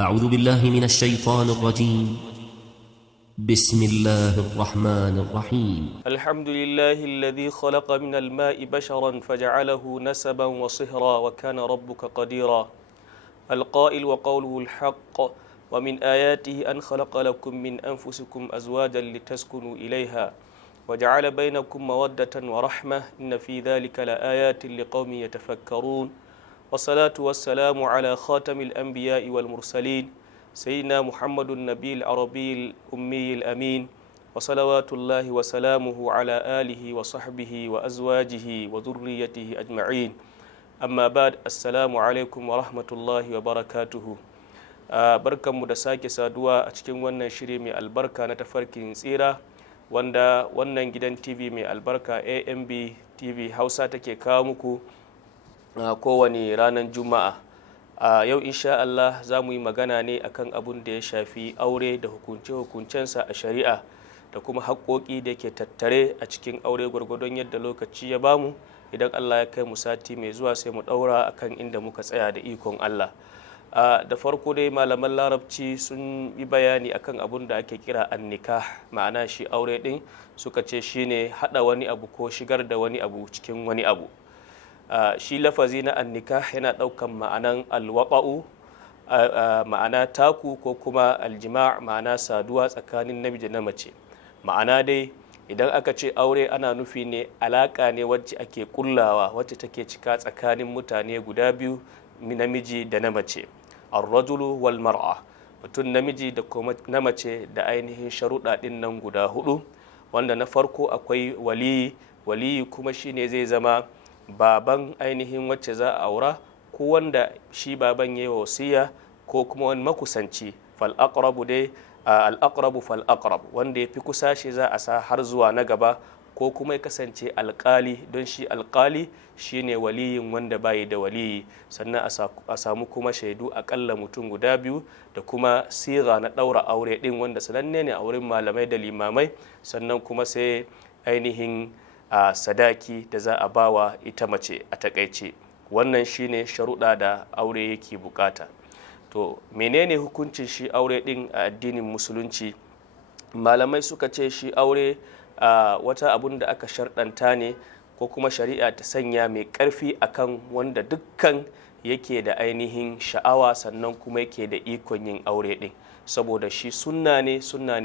أعوذ بالله من الشيطان الرجيم. بسم الله الرحمن الرحيم. الحمد لله الذي خلق من الماء بشرا فجعله نسبا وصهرا وكان ربك قديرا. القائل وقوله الحق ومن آياته أن خلق لكم من أنفسكم أزواجا لتسكنوا إليها وجعل بينكم مودة ورحمة إن في ذلك لآيات لقوم يتفكرون. والصلاة والسلام على خاتم الأنبياء والمرسلين سيدنا محمد النبي العربي الأمي الأمين وصلوات الله وسلامه على آله وصحبه وأزواجه وذريته أجمعين. أما بعد السلام عليكم ورحمة الله وبركاته. barkanmu da sake saduwa a cikin wannan shiri mai albarka na tafarkin tsira wanda wannan gidan TV mai albarka AMB TV Hausa take kawo muku kowane ranar Juma'a. A yau insha Allah za mu yi magana ne akan abun da ya shafi aure da hukunce-hukuncensa a shari'a da kuma haƙoƙi da ke tattare a cikin aure gwargwadon yadda lokaci ya bamu. Idan Allah ya kai mu sati mai zuwa sai mu ɗaura akan inda muka tsaya da ikon Allah. Da farko dai malaman larabci sun yi bayani akan abun da ake kira annikah, ma'ana shi aure ɗin suka ce shine haɗa wani abu ko shigar da wani abu cikin wani abu. Shi lafazi na annikah yana ɗaukan ma'anan alwaɓa'u, ma'ana taku ko kuma aljima' ma'ana saduwa tsakanin namiji da mace. Ma'ana dai idan aka ce aure ana nufi ne alaƙa ne wacce ake kullawa wacce take cika tsakanin mutane guda biyu, namiji da na mace. Ar-rajulu wal mar'a, mutum namiji da kuma na mace da ainihin sharuɗa ɗin nan guda hudu, wanda na farko akwai waliyi kuma shine zai zama baban ainihin wacce za a aura ko wanda shi baban yayi wasiya ko kuma wani makusanci. Fal aqrabu dai al aqrabu fal aqrab, wanda yafi kusa shi za a sa har zuwa na gaba, ko kuma ya kasance alƙali, don shi alƙali shine waliyin wanda bayi da waliyi. Sannan a samu kuma shaidu aƙalla mutum guda biyu da kuma siga na ɗaura aure ɗin wanda sananne ne a wurin malamai da limamai. Sannan kuma sai ainihin sadaki da za a bawa ita mace a takaice. Wannan shine sharuɗa da aure yake bukata. To menene hukuncin shi aure ɗin a addinin musulunci? Malamai suka ce shi aure wata abun da aka sharɗanta ne ko kuma shari'a ta sanya mai ƙarfi akan wanda dukkan yake da ainihin sha'awa sannan kuma yake da ikon yin aure ɗin, saboda shi sunna ne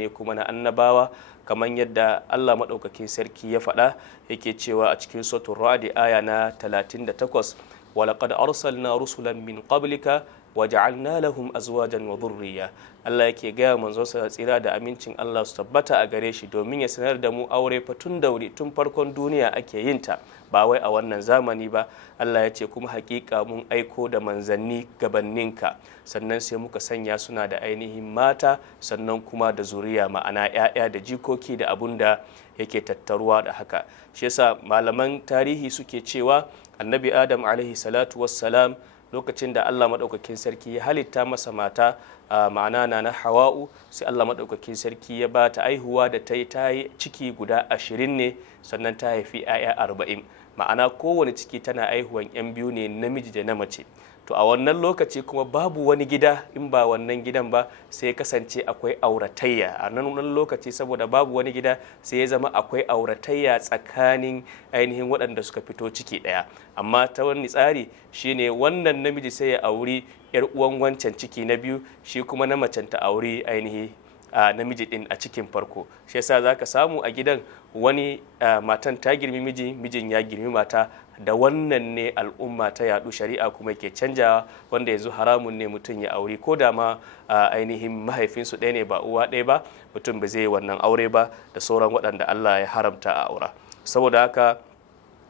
kuma na annabawa, kamar yadda Allah maɗaukakin sarki ya faɗa yake cewa a cikin suratul Ra'd aya na 38, walaqad arsalna rusulan min qablika waja'alna lahum azwajan wa dhurriyya. Allah yake gaya manzon sa tsira da amincin Allah su tabbata a gare shi domin ya sanar da mu aure fa tun farkon duniya ake yin ta, ba wai a wannan zamani ba. Allah ya ce kuma hakika mun aiko da manzanni gabanninka, sannan sai muka sanya suna da ainihin mata sannan kuma da zuriya, ma'ana 'ya'ya da jikoki da abun da yake tattaruwa da haka. Shi yasa malaman tarihi suke cewa annabi Adam alaihi salatu wassalam lokacin da Allah maɗaukakin sarki ya halitta masa mata, ma'ana na Hawa'u, sai Allah maɗaukakin sarki ya ba ta aihuwa da ta yi ciki guda 20 ne, sannan ta haifi 'ya'ya 40, ma'ana kowane ciki tana aihuwan 'yan biyu ne, namiji da na mace. To a wannan lokaci kuma babu wani gida in ba wannan gidan ba, sai ya kasance akwai auratayya a nan lokaci. Saboda babu wani gida sai ya zama akwai auratayya tsakanin ainihin waɗanda suka fito ciki ɗaya. Amma ta wani tsari shine wannan namiji sai ya auri 'yar uwan wancan ciki na biyu, shi kuma na macen ta auri ainihi namiji din a cikin farko. Shi yasa zaka samu a gidan wani matan ta girmi mijin ya girmi mata. Da wannan ne al'umma ta yadu, shari'a kuma ke canjawa, wanda yanzu haramun ne mutum ya aure ko da ma ainihin mahaifinsu ɗaya ne ba uwa ɗaya ba, mutum ba zai yi wannan aure ba da sauran waɗanda Allah ya haramta a aura. Saboda haka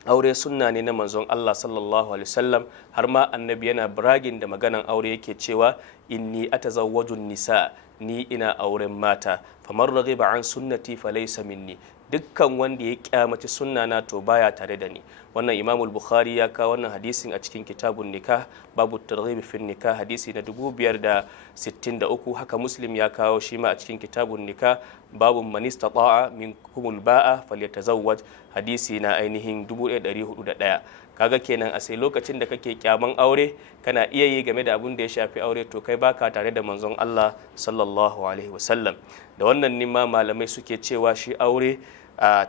aure sunna ne na manzon Allah sallallahu alaihi wasallam, har ma annabi yana bragin da maganan aure yake cewa inni atazawwajun nisa, ni ina auren mata, famar raghiba an sunnati falaysa minni, dukkan wanda ya kyamaci sunna na to baya tare da ni. Wannan Imamul Bukhari ya kawo wannan hadisin a cikin kitabun nikah, babu targhib fi nikah, hadisi na 563. Haka Muslim ya kawo shi ma a cikin kitabun nikah, babu man istata'a minkumul ba'a falyatazawwaj, hadisi na ainihin 1401. kaga kenan a sai lokacin da kake kyaman aure kana iya yi game da abin da ya shafi aure, to kai baka tare da manzon Allah sallallahu alaihi wasallam. Da wannan ne ma malamai suke cewa shi aure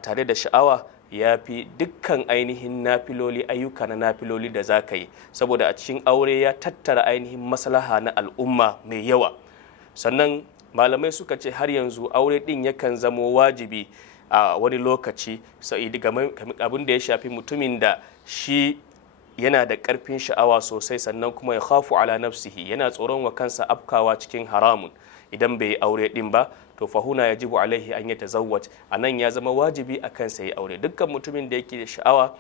tare da sha'awa ya fi dukkan ainihin nafiloli, ayyuka na nafiloli da za ka yi, saboda a cikin aure ya tattara ainihin maslaha na al'umma mai yawa. Sannan malamai suka ce har yanzu aure din yakan zamo wajibi a wani lokaci sai abin da ya shafi mutumin da shi yana da ƙarfin sha'awa sosai, sannan kuma ya khafu ala nafsihi, yana tsoron wa kansa afkawa cikin haramun idan bai yi aure din ba, to fahuna yajibu alaihi an yatazawwaj, anan ya zama wajibi a kansa ya aure. Dukkan mutumin da yake da sha'awa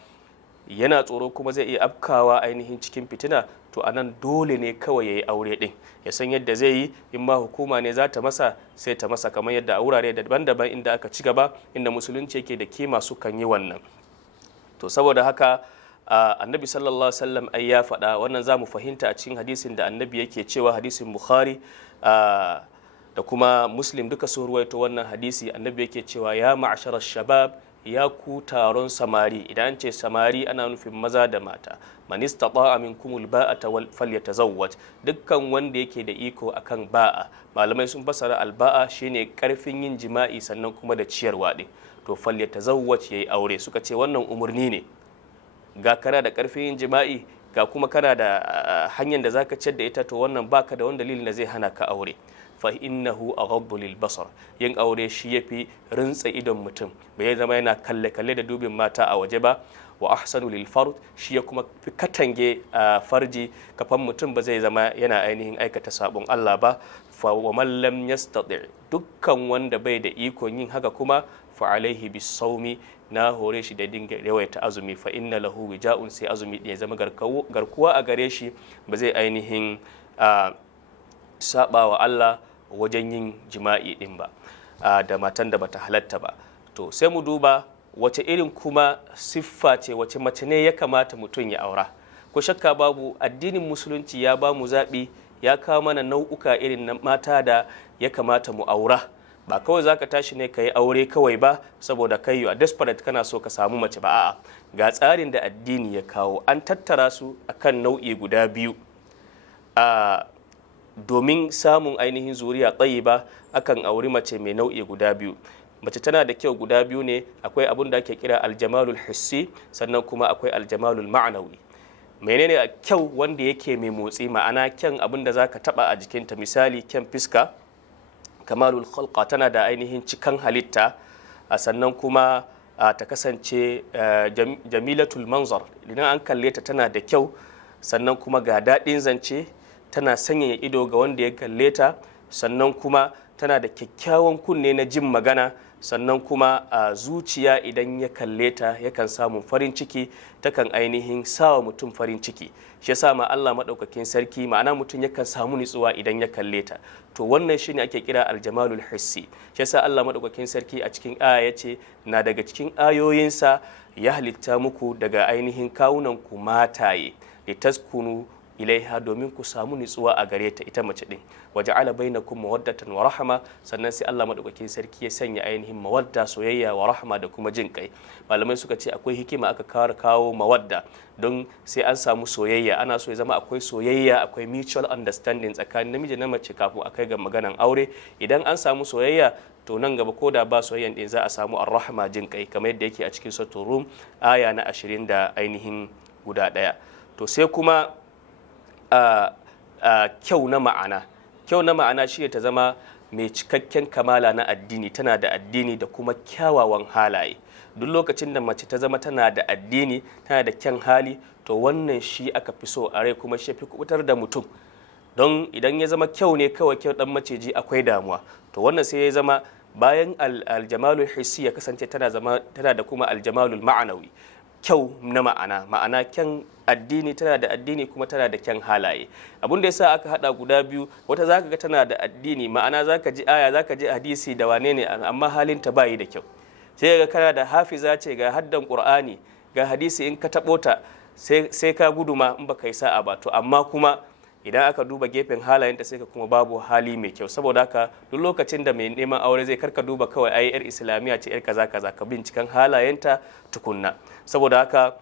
yana tsoro kuma zai iya afkawa ainihin cikin fitina, to anan dole ne kawai ya yi aure din, ya san yadda zai yi. In ma hukuma ne za ta masa sai ta masa, kamar yadda a wurare daban-daban inda aka ci gaba, inda musulunci yake da kima sukan yi wannan. To saboda haka annabi sallallahu alaihi wasallam ai ya faɗa wannan, za mu fahimta a cikin hadisin da annabi yake cewa, hadisin Bukhari da kuma Muslim duka sun ruwaito wannan hadisi. Annabi yake cewa ya ma'ashara shabab, ya ku taron samari. Idan an ce samari ana nufin maza da mata. Man istata'a minkumul ba'ata falyatazawwaj, dukkan wanda yake da iko akan ba'a. Malamai sun fassara alba'a shine karfin yin jima'i sannan kuma da ciyarwa din, to falyatazawwaj yayi aure. Suka ce wannan umurni ne, ga kana da karfin yin jima'i, ga kuma kana da hanyar da zaka ciyar da ita, to wannan baka da wani dalilin da zai hana ka aure. Fa innahu aghaddu lil basar, yin aure shi yafi rintsa idon mutum, bai zama yana kalle da dubin mata a waje ba. Wa ahsanu lil fard, shi ya kuma fi katange farji, kafan mutum ba zai zama yana ainihin aikata sabon Allah ba. Fa wa man lam yastati, dukkan wanda bai da ikon yin haka kuma, fa alaihi bis sawmi, na hore shi da dinga yawaita azumi. Fa inna lahu wija'un, sai azumi ya zama garkuwa a gare shi, ba zai ainihin saba wa Allah wajen yin jima'i din ba da matan da bata halatta ba. To sai mu duba wace irin kuma siffa ce, wace mace ne ya kamata mutum ya aura. Ko shakka babu addinin musulunci ya ba mu zaɓi, ya kawo mana nau'uka irin na mata da ya kamata mu aura. Ba kawai za ka tashi ne ka yi aure kawai ba saboda kai a desperate kana so ka samu mace ba, a'a, ga tsarin da addini ya kawo, an tattara su akan nau'i guda biyu. Domin samun ainihin zuriya tayyiba akan auri mace mai nau'i guda biyu. Mace tana da kyau guda biyu ne, akwai abin da ake kira aljamalul hissi, sannan kuma akwai aljamalul ma'anawi. Menene kyau wanda yake mai motsi, ma'ana kyan abin da zaka taba a jikinta, misali kyan fiska, kamalul khalqa, tana da ainihin cikan halitta, sannan kuma ta kasance jamilatul manzar, idan an kalle ta tana da kyau, sannan kuma ga daɗin zance, tana sanyaya ido ga wanda ya kalle ta, sannan kuma tana da kyakkyawan kunne na jin magana, sannan kuma a zuciya idan ya kalle ta yakan samun farin ciki, takan ainihin sawa mutum farin ciki. Shi yasa ma Allah madaukakin sarki, ma'ana mutum yakan samu nutsuwa idan ya kalle ta. To wannan shine ake kira aljamalul hissi. Shi yasa Allah madaukakin sarki a cikin aya yace, na daga cikin ayoyinsa ya halitta muku daga ainihin kawunan ku mataye, litaskunu ilaiha, domin ku samu nutsuwa a gare ta ita mace din. Waja'ala bainakum mawaddatan wa rahma, sannan sai Allah madaukakin sarki ya sanya ainihin mawadda, soyayya, wa rahma da kuma jin kai. Malamai suka ce akwai hikima aka kawo mawadda, don sai an samu soyayya. Ana so ya zama akwai soyayya, akwai mutual understanding tsakanin namiji na mace kafin a kai ga maganan aure. Idan an samu soyayya, to nan gaba ko da ba soyayyan din za a samu ar-rahma, jin kai, kamar yadda yake a cikin suratul Rum aya na 20 da ainihin guda 1. To sai kuma kyau na ma'ana. Kyau na ma'ana shi ta zama mai cikakken kamala na addini, tana da addini da kuma kyawawan halaye. Duk lokacin da mace ta zama tana da addini, tana da kyan hali, to wannan shi aka fi so a rai, kuma shi fi kubutar da mutum. Don idan ya zama kyau ne kawai, kyau dan maciji, akwai damuwa. To wannan sai ya zama bayan aljamalul hissi ya kasance tana da kuma aljamalul ma'anawi, kyau na ma'ana kyan addini, tana da addini kuma tana da kyan halaye. Abin da yasa aka hada guda biyu, wata zaka ga tana da addini, ma'ana zaka ji aya, zaka ji hadisi da wane ne, amma halinta bayi da kyau. Sai ga kana da hafiza ce, ga haddan Qur'ani, ga hadisi, in ka tabo ta sai ka gudu ma in baka yi sa'a ba. To amma kuma idan aka duba gefen halayenta sai ka kuma babu hali mai kyau. Saboda haka duk lokacin da mai neman aure zai karka duba kawai ai yar islamiyya ce yar kaza kaza, ka binciken halayenta tukunna. Saboda haka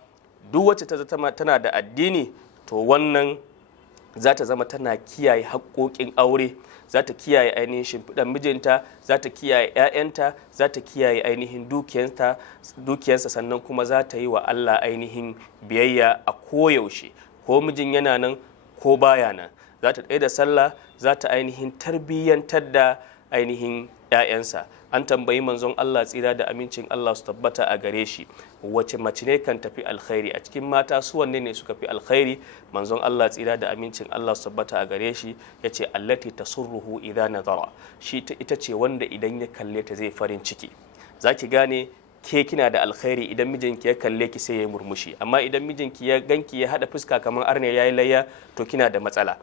duk wacce ta tana da addini to wannan za ta zama tana kiyaye haƙoƙin aure, za ta kiyaye ainihin shimfiɗan mijinta, za ta kiyaye 'ya'yanta, za ta kiyaye ainihin dukiyarsa, sannan kuma za ta yi wa Allah ainihin biyayya a koyaushe, ko mijin yana nan ko baya nan. Za ta tsaye da sallah, za ta ainihin tarbiyyantar da ainihin 'ya'yansa. An tambayi manzon Allah tsira da amincin Allah su tabbata a gare shi, wace mace ne kan tafi alkhairi a cikin mata, su wanne ne suka fi alkhairi? Manzon Allah tsira da amincin Allah su tabbata a gare shi yace allati tasurruhu idza nazara, shi ita ce wanda idan ya kalle ta zai farin ciki. Zaki gane ke kina da alkhairi idan mijinki ya kalle ki sai ya murmushi, amma idan mijinki ya ganki ya hada fuska kamar arne yayi layya to kina da matsala.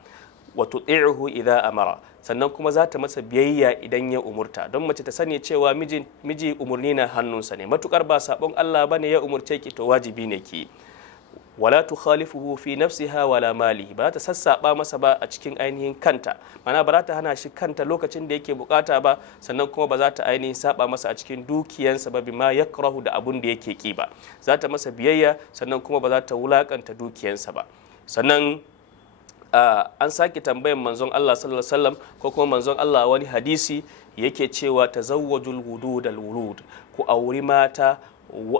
wa tuti'uhu idza amara, sannan kuma za ta masa biyayya idan ya umurta. Don mace ta sani cewa miji umurni na hannunsa ne, matukar ba sabon Allah bane ya umurce ki to wajibi ne ki. Wala tukhalifuhu fi nafsiha wala malihi, ba ta sassaba masa ba a cikin ainihin kanta, mana ba za ta hana shi kanta lokacin da yake bukata ba, sannan kuma ba za ta ainihin saba masa a cikin dukiyansa ba, bima yakrahu, da abun da yake ki ba. Za ta masa biyayya, sannan kuma ba za ta wulakanta dukiyansa ba. Sannan an sake tambayan manzon Allah sallallahu alaihi wasallam, ko kuma manzon Allah wani hadisi yake cewa tazawwajul wudud al wulud, ku auri mata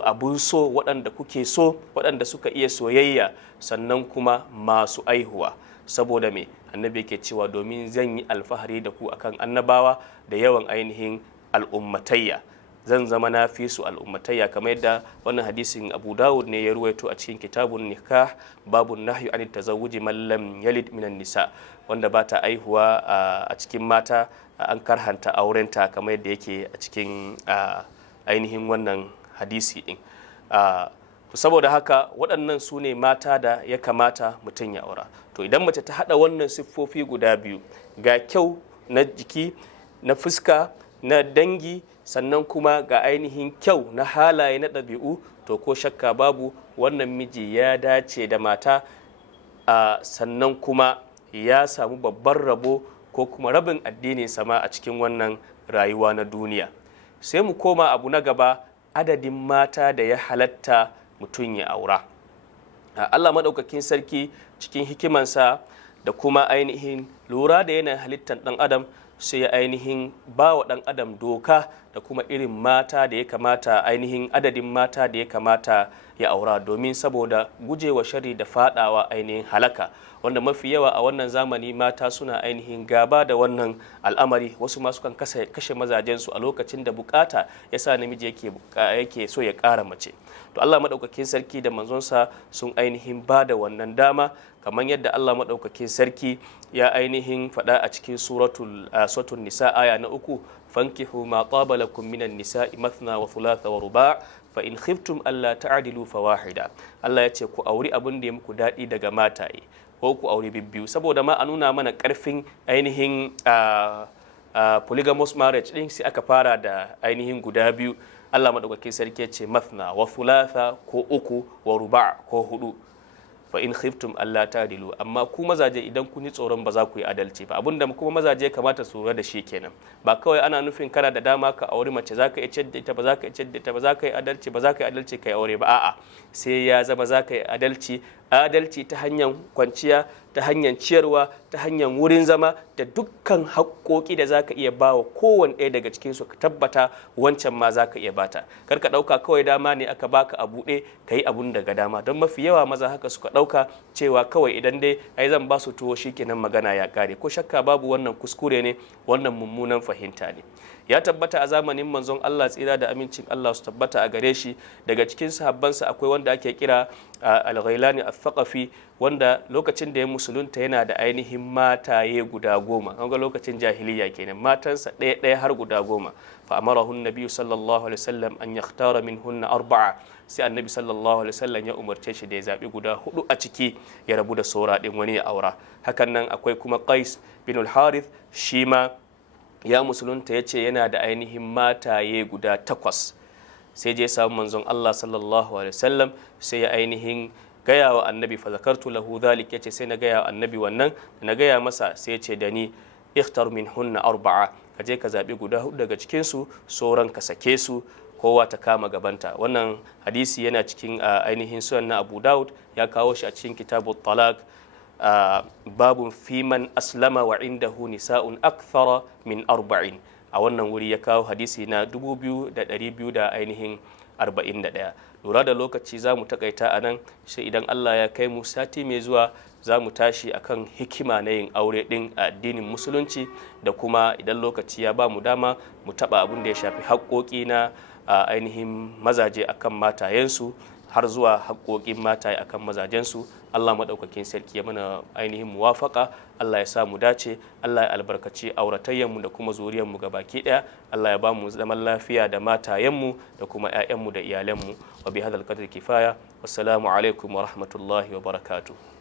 abun so, waɗanda kuke so, waɗanda suka iya soyayya, sannan kuma masu aihuwa. Saboda me annabi yake cewa domin zan yi alfahari da ku akan annabawa da yawan ainihin al'ummatayya, zan zama na fi su al'ummatayya, kamar yadda wannan hadisin Abu Dawud ne ya ruwaito a cikin kitabun nikah, babun nahyu an tazawuji man lam yalid minan nisa, wanda ba ta aihuwa a cikin mata an karhanta aurenta, kamar yadda yake a cikin ainihin wannan hadisi din. Saboda haka waɗannan su ne mata da ya kamata mutum ya aura. To idan mace ta haɗa wannan siffofi guda biyu, ga kyau na jiki, na fuska, na dangi, sannan kuma ga ainihin kyau na halaye na ɗabi'u, to ko shakka babu wannan miji ya dace da mata, sannan kuma ya samu babban rabo ko kuma rabin addinin sama a cikin wannan rayuwa na duniya. Sai mu koma abu na gaba, adadin mata da ya halatta mutum ya aura. Allah maɗaukakin sarki cikin hikimansa da kuma ainihin lura da yanayin halittar ɗan adam, sai ya ainihin ba wa ɗan adam doka da kuma irin mata da ya kamata, ainihin adadin mata da ya kamata ya aura, domin saboda gujewa shari da fadawa ainihin halaka, wanda mafi yawa a wannan zamani mata suna ainihin gaba da wannan al'amari. Wasu ma sukan kashe mazajensu a lokacin da bukata ya sa namiji yake so ya ƙara mace. To Allah maɗaukakin sarki da manzonsa sun ainihin ba da wannan dama, kamar yadda Allah maɗaukakin sarki ya ainihin faɗa a cikin suratul nisa aya na 3, fankihu ma taba lakum minan nisa'i mathna wa thulatha wa ruba' fa in khiftum alla ta'dilu fawahida. Allah ya ce ku auri abin da ya muku daɗi daga mataye, ko ku auri bibbiyu, saboda ma a nuna mana ƙarfin ainihin polygamous marriage din, sai aka fara da ainihin guda biyu. Allah maɗaukakin sarki ya ce mathna wa thulatha, ko 3, wa ruba' ko 4. fa in khiftum alla ta'dilu, amma ku mazaje idan kun yi tsoron ba za ku yi adalci ba. Abinda kuma mazaje kamata su lura da shi kenan, ba kawai ana nufin kana da dama ka auri mace za ka yi ciyar da ita, ba za ka yi ciyar da ita, ba za ka yi adalci, ba za ka yi adalci ka yi aure ba, a'a, sai ya zama za ka yi adalci ta hanyar kwanciya, ta hanyar ciyarwa, ta hanyar wurin zama, da dukkan haƙƙoƙi da za ka iya ba wa kowane ɗaya daga cikinsu, ka tabbata wancan ma za ka iya bata. Kar ka ɗauka kawai dama ne aka baka a buɗe ka yi abun daga dama, don mafi yawa maza haka suka ɗauka cewa kawai idan dai ai zan ba su tuwo shikenan magana ya ƙare. Ko shakka babu wannan kuskure ne, wannan mummunan fahimta ne. Ya tabbata a zamanin manzon Allah tsira da amincin Allah su tabbata a gare shi, daga cikin sahabbansa akwai wanda ake kira al-Ghailani al-Thaqafi, wanda lokacin da ya musulunta yana da ainihin mataye guda 10. An ga lokacin jahiliya kenan, matansa ɗaya har guda 10. fa amarahu an-nabi sallallahu alaihi wasallam an yakhtara minhunna 4. sai annabi sallallahu alaihi wasallam ya umarce shi da ya zabi guda 4 a ciki, ya rabu da saura din wani ya aura. Hakan nan akwai kuma Qais bin al-Harith, shi ma ya musulunta, ya ce yana da ainihin mataye guda 8. sai je samu manzon Allah sallallahu alaihi wasallam, sai ya ainihin gaya wa annabi fa zakartu lahu dhalik, yace sai na gaya wa annabi wannan, na gaya masa sai yace da ni ikhtar minhunna arba'a, ka je ka zabi guda 4 daga cikin su, sauran ka sake su, kowa ta kama gabanta. Wannan hadisi yana cikin ainihin sunan na Abu Dawud, ya kawo shi a cikin kitabut talaq, babun fiman aslama wa indahu nisa'un akthara min 40. A wannan wuri ya kawo hadisi na 2241. Lura da lokaci za mu takaita a nan, sai idan Allah ya kai mu sati mai zuwa za mu tashi akan hikima na yin aure din a addinin musulunci, da kuma idan lokaci ya ba mu dama mu taba abin da ya shafi haƙoƙi na ainihin mazaje akan matayensu, har zuwa haƙoƙin mataye akan mazajensu. Allah maɗaukakin sarki ya mana ainihin muwafaka, Allah ya sa mu dace, Allah ya albarkaci auratayyanmu da kuma zuriyarmu gabaki ɗaya, Allah ya ba mu zaman lafiya da matayenmu da kuma 'ya'yanmu da iyalanmu. Wa bi hadal qadri kifaya, wassalamu alaikum wa rahmatullahi wa barakatuh.